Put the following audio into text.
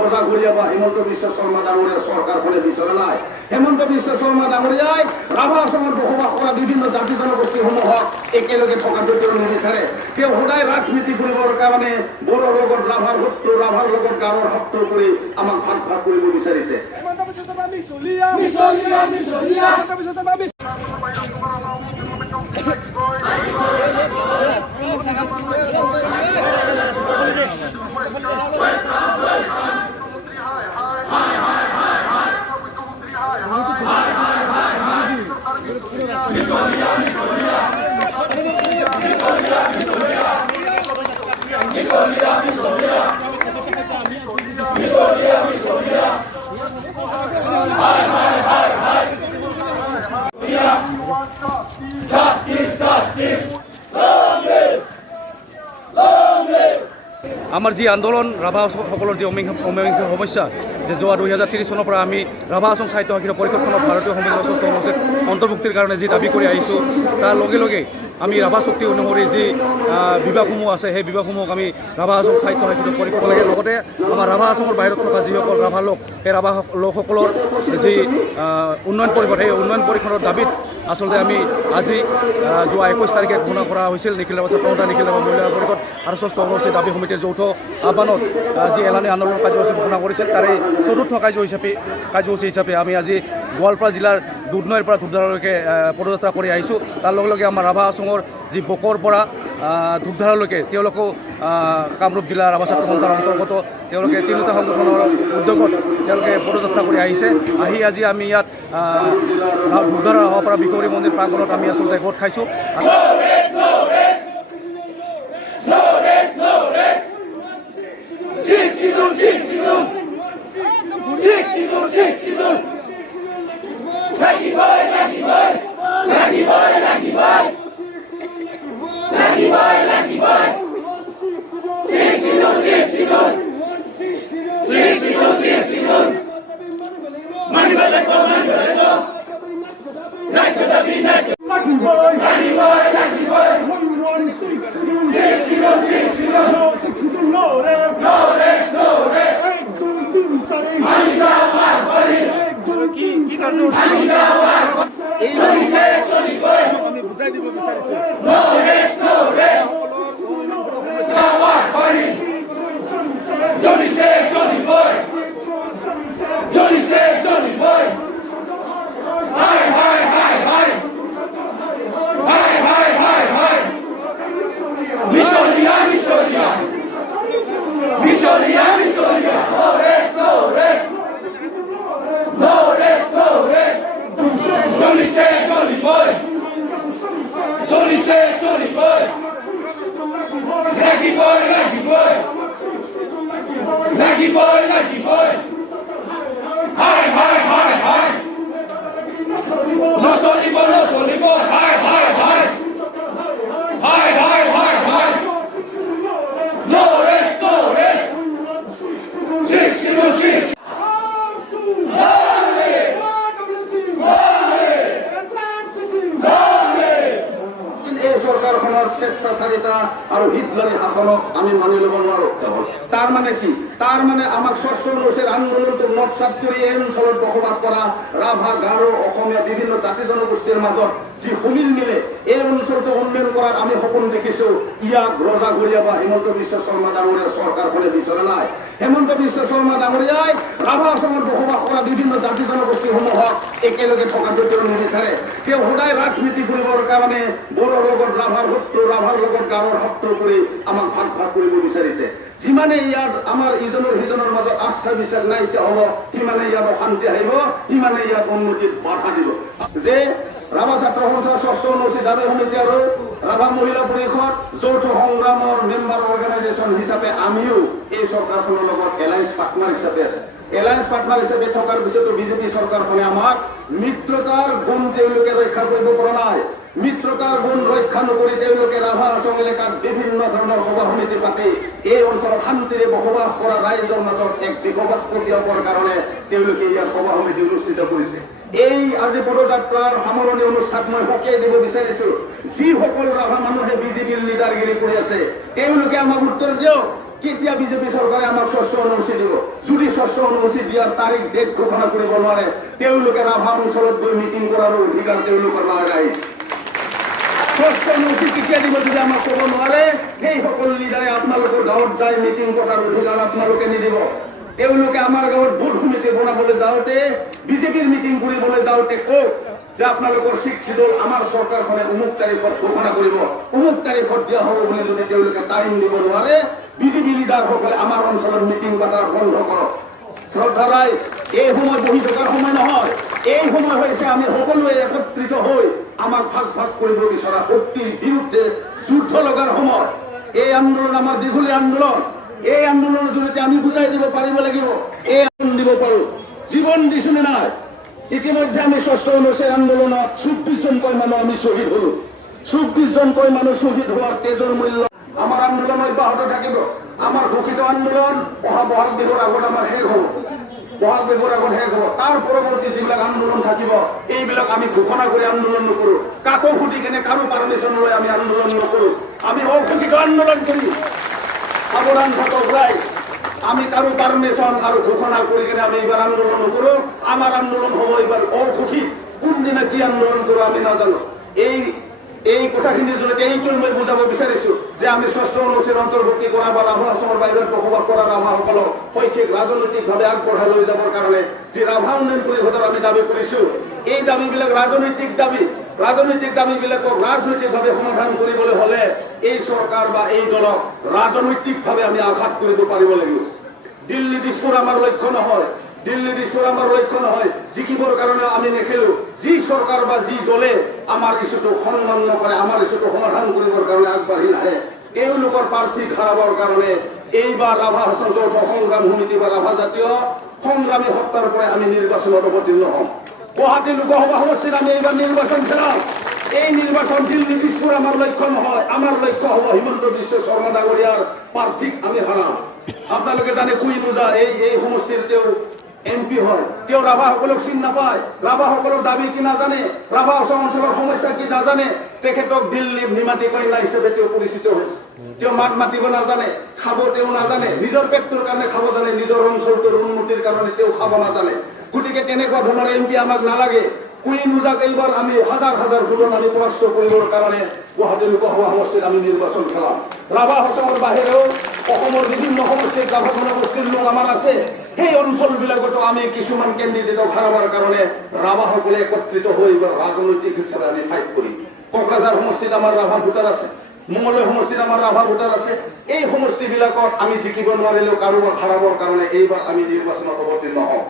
ৰজাঘৰিয়া বা হিমন্ত বিশ্ব শৰ্মা ডাঙৰিয়া সৰকাৰখনে বিচাৰে নাই। হিমন্ত বিশ্ব শৰ্মা ডাঙৰিয়াই ৰাভা অসমৰ বসবাস কৰা বিভিন্ন জাতি জনগোষ্ঠীসমূহক একেলগে থকাটো তেওঁ নিবিচাৰে। তেওঁ সদায় ৰাজনীতি কৰিবৰ কাৰণে বড়োৰ লগত ৰাভাৰ শত্ৰু, ৰাভাৰ লগত গাৰোৰ শত্ৰু কৰি আমাক ভাগ ভাগ কৰিব বিচাৰিছে। আমাৰ যি আন্দোলন ৰাভাসকলৰ যি অমীমাংসিক সমস্যা যে যোৱা 2030 চনৰ পৰা আমি ৰাভা আছং সাহিত্য সাক্ষীৰ পৰিষদখনত ভাৰতীয় সংবিধানৰ 6ষ্ঠ অনুচ্ছেদ অন্তৰ্ভুক্তিৰ কাৰণে যি দাবী কৰি আহিছোঁ, তাৰ লগে লগে আমি ৰাভা চুক্তি অনুসৰি যি বিভাগসমূহ আছে সেই বিভাগসমূহক আমি ৰাভা আছং সাহিত্য সাক্ষীৰ পৰিষদ লাগে। লগতে আমাৰ ৰাভা আছঙৰ বাহিৰত থকা যিসকল ৰাভা লোক, সেই ৰাভা লোকসকলৰ যি উন্নয়ন পৰিষদ, সেই উন্নয়ন পৰিষদৰ দাবীত আচলতে আমি আজি যোৱা 21 তাৰিখে ঘোষণা কৰা হৈছিল নিখিল ৰাভা ছাত্ৰ নিখিল ৰাভা মহিলা পৰিষদ আৰু 6ষ্ঠ অনুচ্ছেদ দাবী সমিতিৰ যৌথ আহ্বানত যি এলানি আন্দোলন কাৰ্যসূচী ঘোষণা কৰিছিল, তাৰে চতুৰ্থ কাৰ্যসূচী হিচাপে আমি আজি গোৱালপাৰা জিলাৰ দুধনৈৰ পৰা ধূপধাৰালৈকে পদযাত্ৰা কৰি আহিছোঁ। তাৰ লগে লগে আমাৰ ৰাভা আছঙৰ যি বকৰ পৰা ধূপধাৰালৈকে তেওঁলোকেও কামৰূপ জিলাৰ ৰাভা ছাত্ৰ সন্থাৰ অন্তৰ্গত তেওঁলোকে তিনিটা সংগঠনৰ উদ্যোগত তেওঁলোকে পদযাত্ৰা কৰি আহিছে। আজি আমি ইয়াত ধূপধাৰা ৰাভাপাৰা বিকৰি মন্দিৰ প্ৰাংগণত আমি আচলতে গোট খাইছোঁ। স্বেচ্ছাচাৰিতা আৰু হিটলাৰী শাসনক আমি মানি ল'ব নোৱাৰোঁ। তাৰ মানে কি? তাৰ মানে আমাক 6ষ্ঠ অনুচ্ছেদ আন্দোলনটো নৎসাত কৰি এই অঞ্চলত বসবাস কৰা ৰাভা, গাৰো, অসমীয়া বিভিন্ন জাতি জনগোষ্ঠীৰ মাজত যি সুমিল মিলে এই অঞ্চলটো উন্নয়ন কৰাৰ আমি সপোন দেখিছোঁ। ইয়াক ৰজাঘৰীয়া বা হিমন্ত বিশ্ব শৰ্মা ডাঙৰীয়া চৰকাৰখনে বিচৰা নাই। হিমন্ত বিশ্ব শৰ্মা ডাঙৰীয়াই ৰাভা অসমৰ বসবাস কৰা বিভিন্ন জাতি জনগোষ্ঠীসমূহক একেলগে থকাটো তেওঁ নিবিচাৰে। তেওঁ সদায় ৰাজনীতি কৰিবৰ কাৰণে বড়োৰ লগত ৰাভাৰ শত্ৰু, ৰাভাৰ লগত গাৰোৰ শত্ৰু কৰি আমাক ভাগ ভাগ কৰিব বিচাৰিছে। যিমানে ইয়াত আমাৰ ইজনৰ সিজনৰ মাজত আস্থা বিশ্বাস নাইকিয়া হ'ব, সিমানে ইয়াত অশান্তি আহিব, সিমানে ইয়াত উন্নতিত বাধা দিব। যে ৰাভা ছাত্ৰ সন্থাৰ 6ষ্ঠ অনুচ্ছেদ দাবী সমিতি আৰু ৰাভা মহিলা পৰিষদ যৌথ সংগ্ৰামৰ মেম্বাৰ অৰ্গেনাইজেশ্যন হিচাপে আমিও এই চৰকাৰখনৰ লগত এলায়েন্স পাৰ্টনাৰ হিচাপে আছে। এলায়েন্স পাৰ্টনাৰ হিচাপে থকাৰ পিছতো বিজেপি চৰকাৰখনে আমাক মিত্ৰতাৰ গুণ তেওঁলোকে ৰক্ষা কৰিব পৰা নাই। মিত্ৰতাৰ গুণ ৰক্ষা নকৰি তেওঁলোকে ৰাভা আছং এলেকাত বিভিন্ন ধৰণৰ সভা সমিতি পাতি এই অঞ্চলত শান্তিৰে বসবাস কৰা ৰাইজৰ মাজত এক বিপদ পঠিয়াবৰ কাৰণে তেওঁলোকে ইয়াত সভা সমিতি অনুষ্ঠিত কৰিছে। এই আজি পদযাত্ৰাৰ সামৰণি অনুষ্ঠান মই সকীয়াই দিব বিচাৰিছোঁ, যিসকল ৰাভা মানুহে বিজেপিৰ লিডাৰগিৰি কৰি আছে তেওঁলোকে আমাক উত্তৰ দিয়ক। কেতিয়া বিজেপি চৰকাৰে আমাক ষষ্ঠ অনুসূচী দিব? যদি ষষ্ঠ অনুসূচী দিয়াৰ তাৰিখ ডেট ঘোষণা কৰিব নোৱাৰে, তেওঁলোকে ৰাভা অঞ্চলত গৈ মিটিং কৰাৰ অধিকাৰ তেওঁলোকৰ নাই। ষষ্ঠ অনুসূচী কেতিয়া দিব যদি আমাক ক'ব নোৱাৰে, সেই সকলো লিডাৰে আপোনালোকৰ গাঁৱত যায় মিটিং কৰাৰ অধিকাৰ আপোনালোকে নিদিব। তেওঁলোকে আমাৰ গাঁৱত ভোট সমিতি বনাবলৈ যাওঁতে, বিজেপিৰ মিটিং কৰিবলৈ যাওঁতে কওক যে আপোনালোকৰ শিক্ষিত আমাৰ চৰকাৰখনে অমুক তাৰিখত ঘোষণা কৰিব, অমুক তাৰিখত দিয়া হ'ব বুলি যদি তেওঁলোকে টাইম দিব নোৱাৰে, বিজেপি লিডাৰসকলে আমাৰ অঞ্চলত মিটিং পাতাৰ বন্ধ কৰক। শ্ৰদ্ধাৰাই, এই সময় বহি থকাৰ সময় নহয়, এই সময় হৈছে আমি সকলোৱে একত্ৰিত হৈ আমাক ভাগ ভাগ কৰিব বিচৰা শক্তিৰ বিৰুদ্ধে যুদ্ধ লগাৰ সময়। এই আন্দোলন আমাৰ দীঘলীয়া আন্দোলন। এই আন্দোলনৰ জৰিয়তে আমি বুজাই দিব পাৰিব লাগিব, এই আন্দোলন দিব পাৰো। জীৱন দিছো নে নাই? ইতিমধ্যে আমি ষষ্ঠ অনুসূচীৰ আন্দোলনত 24জনকৈ মানুহ আমি শ্বহীদ হলো। 24জনকৈ মানুহ শ্বহীদ হোৱাৰ তেজৰ মূল্য আমাৰ আন্দোলন অব্যাহত থাকিব। আমাৰ ঘোষিত আন্দোলন অহা বহাগ বিহুৰ আগত আমাৰ শেষ হ'ব। বহাগ বিহুৰ আগত শেষ হ'ব। তাৰ পৰৱৰ্তী যিবিলাক আন্দোলন থাকিব, এইবিলাক আমি ঘোষণা কৰি আন্দোলন নকৰো। কাকো সুধি কেনে কাৰো পাৰমিশ্যন লৈ আমি আন্দোলন নকৰো। আমি অঘোষিত আন্দোলন কৰি সাৱধান থাকক ৰাইজ। আমি কাৰো পারমিশন আর ঘোষণা করে কিনে আমি এবার আন্দোলন করো। আমার আন্দোলন হবো এবার অঘোষিত। কোন দিনে কি আন্দোলন করো আমি না জানো। এই কথাখিনিৰ জৰিয়তে এইটোৱে মই বুজাব বিচাৰিছো যে আমি ষষ্ঠ অনুসূচীৰ অন্তৰ্ভুক্তি কৰা বা ৰাভা অসমৰ বাহিৰত বসবাস কৰা ৰাভাসকলক শৈক্ষিক ৰাজনৈতিকভাৱে আগবঢ়াই লৈ যাবৰ কাৰণে যি ৰাভা উন্নয়ন পৰিষদৰ আমি দাবী কৰিছো, এই দাবীবিলাক ৰাজনৈতিক দাবী। ৰাজনৈতিক দাবীবিলাকক ৰাজনৈতিকভাৱে সমাধান কৰিবলৈ হ'লে এই চৰকাৰ বা এই দলক ৰাজনৈতিকভাৱে আমি আঘাত কৰিব পাৰিব লাগিব। দিল্লী দিছপুৰ আমাৰ লক্ষ্য নহয়, দিল্লী দিছপুৰ আমাৰ লক্ষ্য নহয়। জিকিবৰ কাৰণে আমি নেখেলো। যি চৰকাৰ বা যি দলে আমাৰ ইস্যুটো সন্মান নকৰে, আমাৰ ইস্যুটো সমাধান কৰিবৰ কাৰণে আগবাঢ়ি নাহে, তেওঁলোকৰ প্ৰাৰ্থী হাৰাবৰ কাৰণে এইবাৰ ৰাভা হাছন যৌথ সংগ্ৰাম সমিতি বা ৰাভা জাতীয় সংগ্ৰামী সত্তাৰ পৰাই আমি নিৰ্বাচনত অৱতীৰ্ণ হ'ম। গুৱাহাটী লোকসভা সমষ্টিত আমি এইবাৰ নিৰ্বাচন খেলাম। এই নিৰ্বাচন দিল্লী দিছপুৰ আমাৰ লক্ষ্য নহয়। আমাৰ লক্ষ্য হ'ব হিমন্ত বিশ্ব শৰ্মা ডাঙৰীয়াৰ প্ৰাৰ্থীক আমি হাৰাম। আপোনালোকে জানে কুইন ওজা এই সমষ্টিৰ তেওঁ MP হয়। তেওঁ ৰাভাসকলক চিন নাপায়, ৰাভাসকলৰ দাবী কি নাজানে, ৰাভা অঞ্চলৰ সমস্যা কি নাজানে। তেখেতক দিল্লীৰ নিমাতী কন্যা হিচাপে তেওঁ পৰিচিত হৈছে। তেওঁ মাত মাতিব নাজানে, খাব তেওঁ নাজানে, নিজৰ পেটটোৰ কাৰণে খাব জানে, নিজৰ অঞ্চলটোৰ উন্নতিৰ কাৰণে তেওঁ খাব নাজানে। গতিকে তেনেকুৱা ধৰণৰ MP আমাক নালাগে। কুইন ওজাক এইবাৰ আমি হাজাৰ হাজাৰ ভোটত আমি পৰাস্ত কৰিবৰ কাৰণে গুৱাহাটী লোকসভা সমষ্টিত আমি নিৰ্বাচন খেলাম। ৰাভা অসমৰ বাহিৰেও অসমৰ বিভিন্ন সমষ্টিত ৰাভা জনগোষ্ঠীৰ লোক আমাৰ আছে। সেই অঞ্চলবিলাকতো আমি কিছুমান কেণ্ডিডেটক হাৰাবৰ কাৰণে ৰাভাসকলে একত্ৰিত হৈ এইবাৰ ৰাজনৈতিক হিচাপে আমি ফাইট কৰিম। কোকৰাঝাৰ সমষ্টিত আমাৰ ৰাভা ভোটাৰ আছে, মঙলদৈ সমষ্টিত আমাৰ ৰাভা ভোটাৰ আছে। এই সমষ্টিবিলাকত আমি জিকিব নোৱাৰিলেও কাৰোবাক হাৰাবৰ কাৰণে এইবাৰ আমি নিৰ্বাচনত অৱতীৰ্ণ হওঁ।